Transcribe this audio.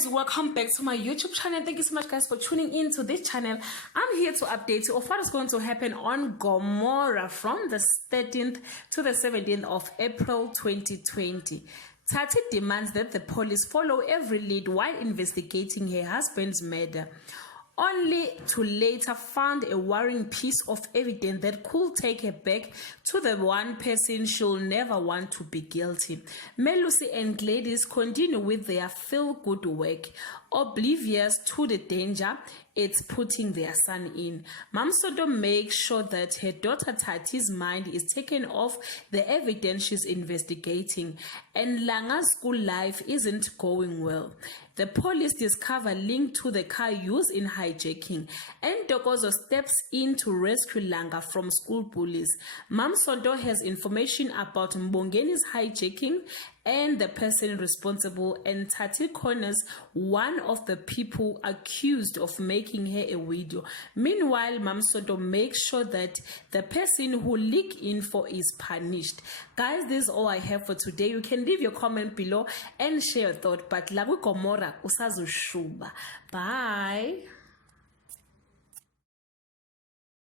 guys, welcome back to my YouTube channel. Thank you so much guys for tuning in to this channel. I'm here to update you of what is going to happen on Gomora from the 13th to the 17th of April 2020. Tati demands that the police follow every lead while investigating her husband's murder, only to later find a worrying piece of evidence that could take her back to the one person she'll never want to be guilty. Melusi and Gladys continue with their feel-good work, oblivious to the danger it's putting their son in. Mamsodo makes sure that her daughter Tati's mind is taken off the evidence she's investigating, and Langa's school life isn't going well. The police discover link to the car used in hijacking, and Dokozo steps in to rescue Langa from school bullies. Mamsodo has information about Mbongeni's hijacking and the person responsible, and Tati corners one of the people accused of making her a widow. Meanwhile, Mamsodo makes sure that the person who leaked info is punished. Guys, this is all I have for today. You can leave your comment below and share your thought. But Lagu Gomora usazushuba. Bye.